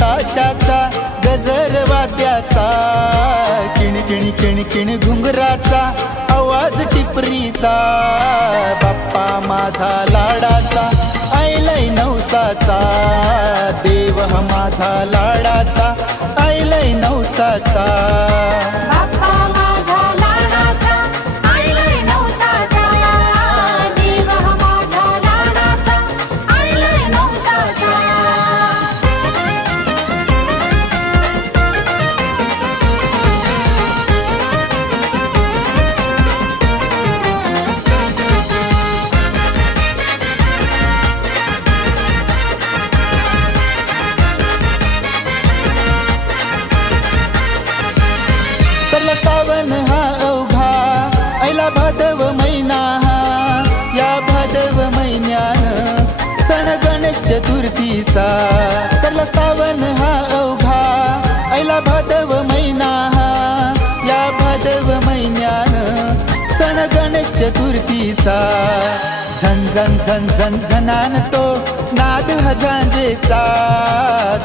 ताशाचा गजर वाद्याचा किण किण किण किण घुंगराचा आवाज टिपरीचा बाप्पा माझा लाडाचा ऐलय नवसाचा देव हा माझा लाडाचा ऐलय नवसाचा. गणेश चतुर्थीचा झन झन झन झन झनान तो नाद हजांजेचा.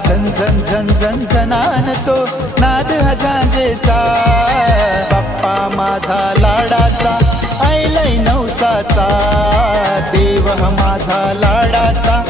झन झन झन झन झनान तो नाद हजांजेचा. बाप्पा माझा लाडाचा ऐलय नवसाचा. देव माझा लाडाचा.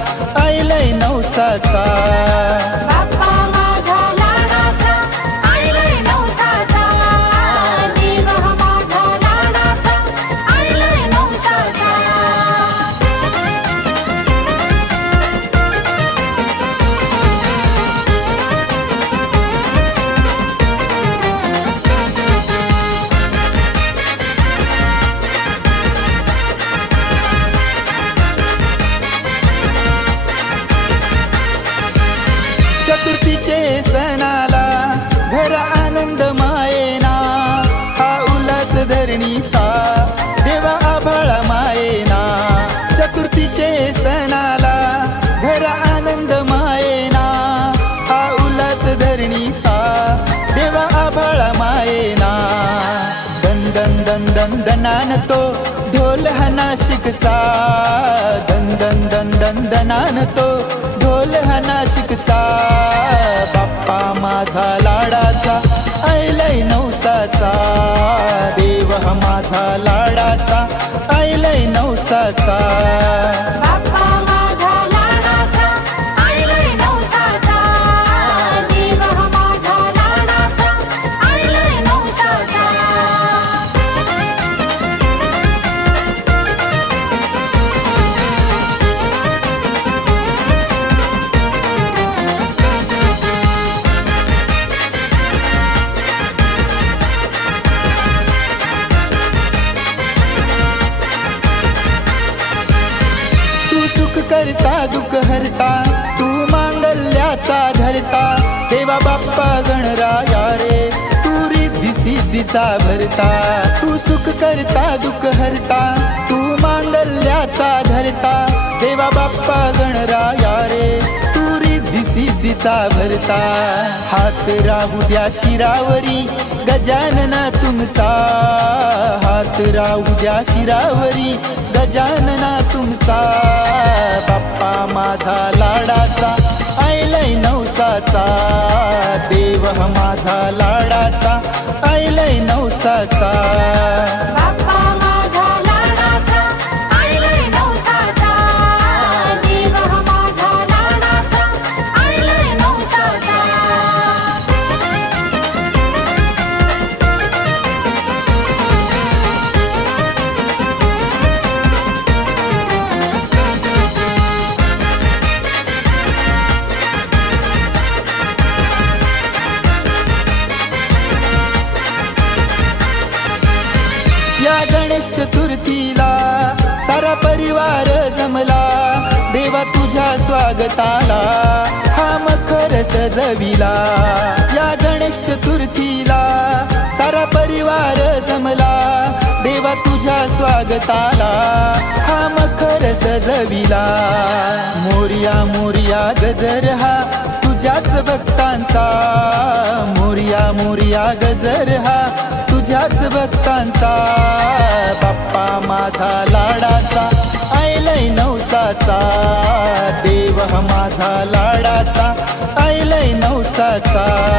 दन दनान तो ढोल हा नाशिकचा. दन दन दन दन दनान तो ढोल हा बाप्पा माझा लाडाचा ऐलय नवसाचा. देव हा माझा लाडाचा ऐलय नवसाचा. सिद्धीचा भरता तू सुख करता दुःख हरता तू मांगल्याचा धरता. देवा बाप्पा गणराया रे तू रिद्धी सिद्धीचा भरता. हात राहू द्या शिरावरी गजानना तुमचा. हात राहू द्या शिरावरी गजानना तुमचा. बाप्पा माझा लाडाचा आयलाय नवसाचा. देव माझा लाडाचा. चतुर्थीला सारा परिवार जमला. देवा तुझ्या स्वागताला हा मखर सजविला. या गणेश चतुर्थीला सारा परिवार जमला. देवा तुझ्या स्वागताला हा मखर सजविला. मोरिया मोरिया गजर हा तुझ्याच भक्तांचा. मोरिया मोरिया गजर हा तुझ्याच भक्तांचा. बाप्पा माझा लाडाचा आयलय नवसाचा. देव हा माझा लाडाचा आयलय नवसाचा.